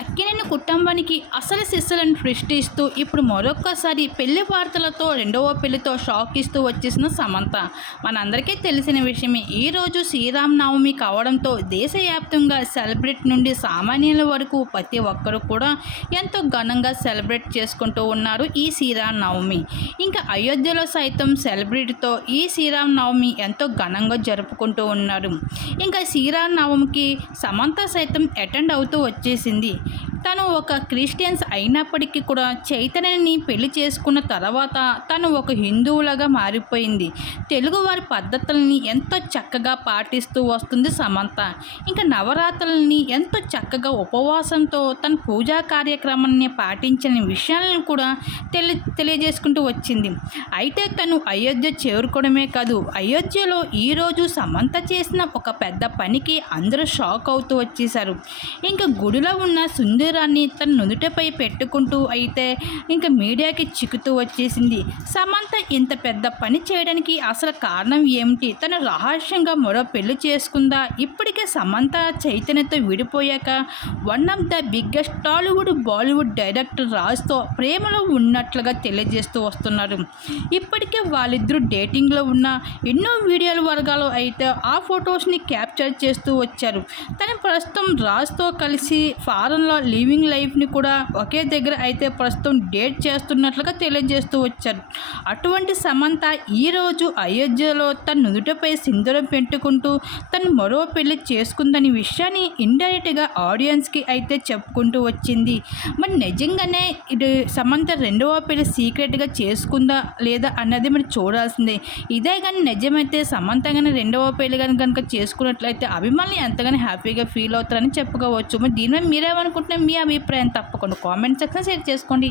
అక్కినేని కుటుంబానికి అసలు శిస్సులను సృష్టిస్తూ ఇప్పుడు మరొక్కసారి పెళ్ళి వార్తలతో రెండవ పెళ్ళితో షాక్ ఇస్తూ వచ్చేసిన సమంత. మనందరికీ తెలిసిన విషయమే ఈరోజు శ్రీరామనవమి కావడంతో దేశవ్యాప్తంగా సెలబ్రేట్ నుండి సామాన్యుల వరకు ప్రతి ఒక్కరు కూడా ఎంతో ఘనంగా సెలబ్రేట్ చేసుకుంటూ ఉన్నారు ఈ శ్రీరామనవమి. ఇంకా అయోధ్యలో సైతం సెలబ్రిటీతో ఈ శ్రీరామనవమి ఎంతో ఘనంగా జరుపుకుంటూ ఉన్నారు. ఇంకా శ్రీరామనవమికి సమంత సైతం అటెండ్ అవుతూ వచ్చేసింది. తను ఒక క్రిస్టియన్స్ అయినప్పటికీ కూడా చైతన్యని పెళ్ళి చేసుకున్న తర్వాత తను ఒక హిందువులాగా మారిపోయింది. తెలుగువారి పద్ధతుల్ని ఎంతో చక్కగా పాటిస్తూ వస్తుంది సమంత. ఇంకా నవరాత్రులని ఎంతో చక్కగా ఉపవాసంతో తన పూజా కార్యక్రమాన్ని పాటించిన విషయాలను కూడా తెలి తెలియజేసుకుంటూ వచ్చింది. అయితే తను అయోధ్య చేరుకోవడమే కాదు అయోధ్యలో ఈరోజు సమంత చేసిన ఒక పెద్ద పనికి అందరూ షాక్ అవుతూ వచ్చేసారు ఇంకా గుడిలో ఉన్న శరీరాన్ని తన నుదుటపై పెట్టుకుంటూ అయితే ఇంకా మీడియాకి చిక్కుతూ వచ్చేసింది. సమంత ఇంత పెద్ద పని చేయడానికి అసలు కారణం ఏమిటి? తను రహస్యంగా మరో పెళ్ళి చేసుకుందా? ఇప్పటికే సమంత చైతన్యతో విడిపోయాక one of the biggest Tollywood Bollywood director రాజ్తో ప్రేమలో ఉన్నట్లుగా తెలియజేస్తూ వస్తున్నారు. ఇప్పటికే వాళ్ళిద్దరూ డేటింగ్లో ఉన్న ఎన్నో వీడియోల వర్గాలు అయితే ఆ ఫొటోస్ని క్యాప్చర్ చేస్తూ వచ్చారు. తను ప్రస్తుతం రాజ్తో కలిసి ఫారెన్లో లివింగ్ లైఫ్ని కూడా ఒకే దగ్గర అయితే ప్రస్తుతం డేట్ చేస్తున్నట్లుగా తెలియజేస్తూ వచ్చారు. అటువంటి సమంత ఈరోజు అయోధ్యలో తన నుదుటపై సింధూరం పెట్టుకుంటూ తను మరో పెళ్ళి చేసుకుందని విషయాన్ని ఇండైరెక్ట్గా ఆడియన్స్కి అయితే చెప్పుకుంటూ వచ్చింది. మరి నిజంగానే ఇది సమంత రెండవ పెళ్ళి సీక్రెట్గా చేసుకుందా లేదా అన్నది మనం చూడాల్సిందే. ఇదే కానీ నిజమైతే సమంత కానీ రెండవ పెళ్ళి కానీ కనుక చేసుకున్నట్లయితే అభిమానులు ఎంతగానో హ్యాపీగా ఫీల్ అవుతారని చెప్పుకోవచ్చు. మరి దీని మీద మీ అభిప్రాయం తప్పకుండా కామెంట్ సెక్షన్ షేర్ చేసుకోండి.